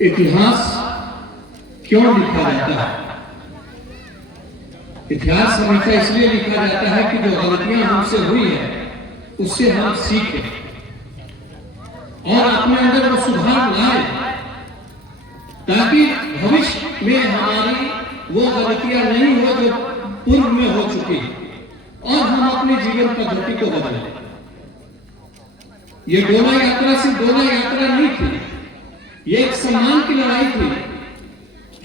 इतिहास क्यों लिखा जाता है? इतिहास हमेशा इसलिए लिखा जाता है कि जो गलतियां हमसे हुई है उससे हम सीखें और अपने अंदर वो सुधार लाए, ताकि भविष्य में हमारी वो गलतियां नहीं हो जो पूर्व में हो चुकी और हम अपने जीवन पद्धति को बदलें। ये डोला यात्रा सिर्फ डोला यात्रा नहीं थी, ये एक सम्मान की लड़ाई थी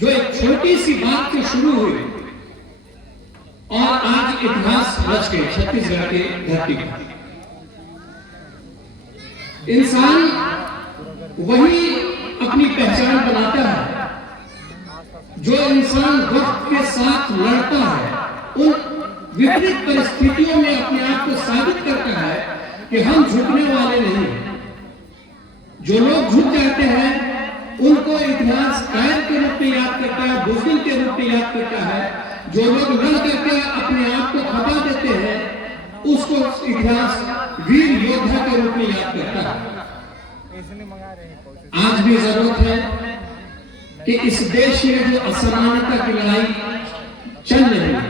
जो एक छोटी सी बात से शुरू हुई और आज इतिहास रच गए छत्तीसगढ़ के धरती पर। इंसान वही अपनी पहचान बनाता है जो इंसान वक्त के साथ लड़ता है, उन विपरीत परिस्थितियों में अपने आप को साबित करता है कि हम झुकने वाले नहीं। जो लोग झुक जाते हैं उनको इतिहास कायर के रूप में याद करता है, बुज़दिल के रूप में याद करता है। जो लोग लड़ करके अपने आप को खपा देते हैं उसको इतिहास वीर योद्धा के रूप में याद करता है। आज भी जरूरत है कि इस देश में जो असमानता की लड़ाई चल रही है,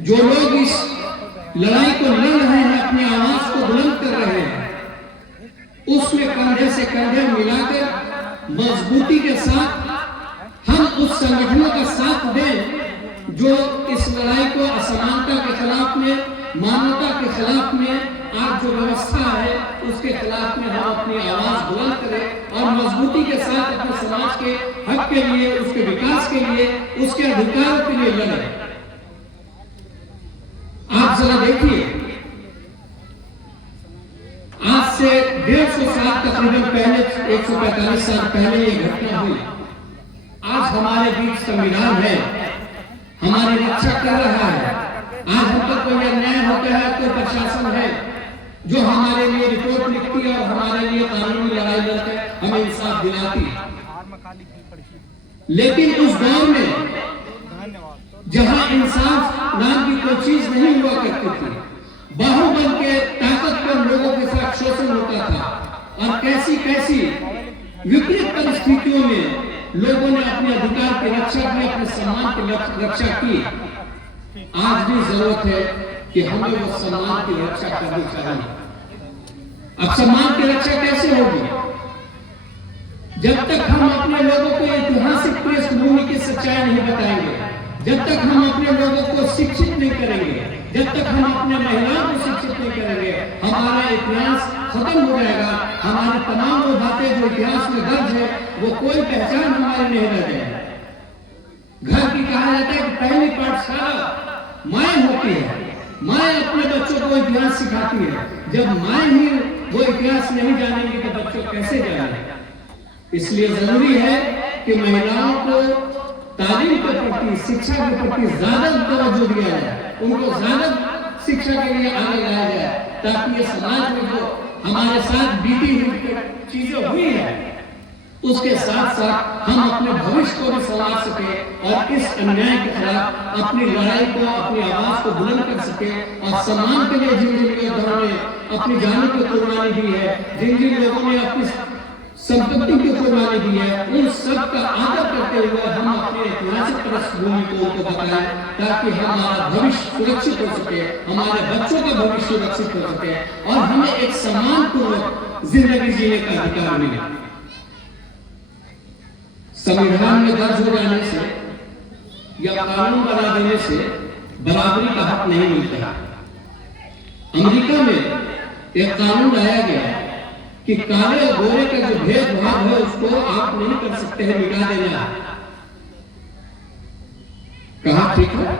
जो लोग इस लड़ाई को लड़ रहे हैं, अपनी आवाज को बुलंद कर रहे हैं, उसमें कंधे से कंधे मिलाकर मजबूती के साथ हम उस संगठनों का साथ दें जो इस लड़ाई को असमानता के खिलाफ में, मानवता के खिलाफ में, आज जो व्यवस्था है उसके खिलाफ में हम अपनी आवाज बुलंद करें और मजबूती के साथ अपने समाज के हक के लिए, उसके विकास के लिए, उसके अधिकारों के लिए लड़ें। आप जरा देखिए, आज से 150 साल तकरीबन पहले, 145 साल पहले ये घटना हुई। आज हमारे बीच संविधान है, हमारी रक्षा कर रहा है। आज हम तक कोई अन्याय होता है तो प्रशासन है जो हमारे लिए रिपोर्ट लिखती है और हमारे लिए कानूनी लड़ाई लड़कर हमें इंसाफ दिलाती है। लेकिन उस दौर में जहां इंसाफ नाम की कोई चीज नहीं हुआ करती थी, बाहुबल के ताकतवर लोगों के साथ शोषण होता था और कैसी कैसी विपरीत परिस्थितियों में लोगों ने अपने अधिकार की रक्षा की, अपने सम्मान की रक्षा की। आज भी जरूरत है कि हमें वो सम्मान की रक्षा करनी चाहिए। अब सम्मान की रक्षा कैसे होगी? जब तक हम अपने लोगों को ऐतिहासिक पृष्ठभूमि की सच्चाई नहीं बताएंगे, जब तक हम अपने लोगों को शिक्षित नहीं करेंगे, जब तक हम अपने महिलाओं को शिक्षित नहीं करेंगे, हमारा इतिहास खत्म हो जाएगा। हमारी तमाम वो बातें जो इतिहास में दर्ज है वो कोई पहचान हमारी नहीं रह जाएगी। घर की कहा जाता है कि पहली पाठशाला माँ होती है, माँ अपने बच्चों को इतिहास सिखाती है। जब माँ ही वो इतिहास नहीं जानेंगे तो बच्चों कैसे जानेंगे? इसलिए जरूरी है कि महिलाओं को तालीम के प्रति, शिक्षा के प्रति ज्यादा तवज्जो दिया जाए, उनको ज्यादा शिक्षा के लिए आगे लाया जाए, ताकि ये समाज में जो हमारे साथ बीती हुई चीजें हुई है उसके साथ साथ हम अपने भविष्य को भी संवार सके और इस अन्याय के खिलाफ अपनी लड़ाई को, अपनी आवाज को बुलंद कर सके और सम्मान के लिए जिन जिन योद्धाओं ने अपनी जानों की कुर्बानी दी है, जिन जिन लोगों ने अपनी संपत्ति की कुर्बानी दी है, उन सब का आदर करते हुए हम अपने ऐतिहासिक पृष्ठभूमि को उनको बताएं ताकि हमारा भविष्य सुरक्षित हो सके, हमारे बच्चों का भविष्य सुरक्षित हो सके और हमें एक सम्मानपूर्वक जिंदगी जीने का अधिकार मिले। संविधान में दर्ज हो जाने से या कानून बना देने से बराबरी का हक नहीं मिलता। अमेरिका में एक कानून लाया गया कि काले और गोरे का जो भेदभाव है उसको आप नहीं कर सकते हैं, मिटा देना। कहा ठीक है,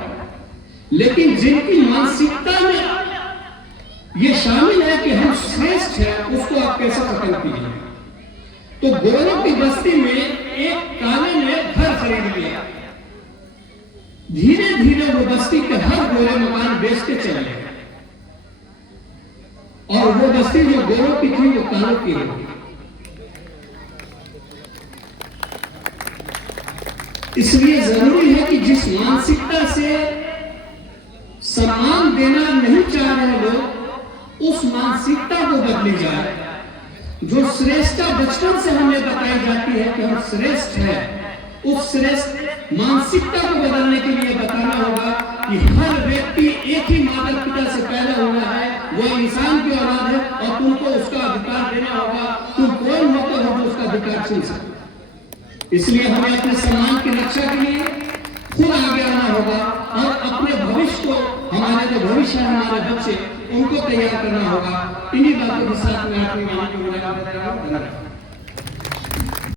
लेकिन जिनकी मानसिकता में ये शामिल है कि हम श्रेष्ठ हैं, उसको आप कैसे खत्म कीजिए? तो गोरों की बस्ती में एक काले ने घर खरीद लिया। धीरे धीरे वो बस्ती के हर गोरे मकान बेचते चले गए और वो बस्ती जो गोरों की थी वो कालों की हो। इसलिए जरूरी है कि जिस मानसिकता से सम्मान देना नहीं चाह रहे लोग, उस मानसिकता को बदली जाए जो श्रेष्ठता बचपन से हमें बताई जाती है कि हम श्रेष्ठ हैं, उस श्रेष्ठ मानसिकता को बदलने के लिए बताना होगा कि हर व्यक्ति एक ही माता पिता से पैदा हुआ है, वो इंसान की औलाद है और तुमको उसका अधिकार देना होगा। तुम कौन होते हो जो उसका अधिकार छीन सकते? इसलिए हमें अपने सम्मान की रक्षा के लिए खुद आगे आना होगा और अपने भविष्य को, हमारे जो भविष्य है, हमारे बच्चे, उनको तैयार करना होगा। इन्हीं बातों के साथ मैं अपनी वाणी को विराम देता हूं।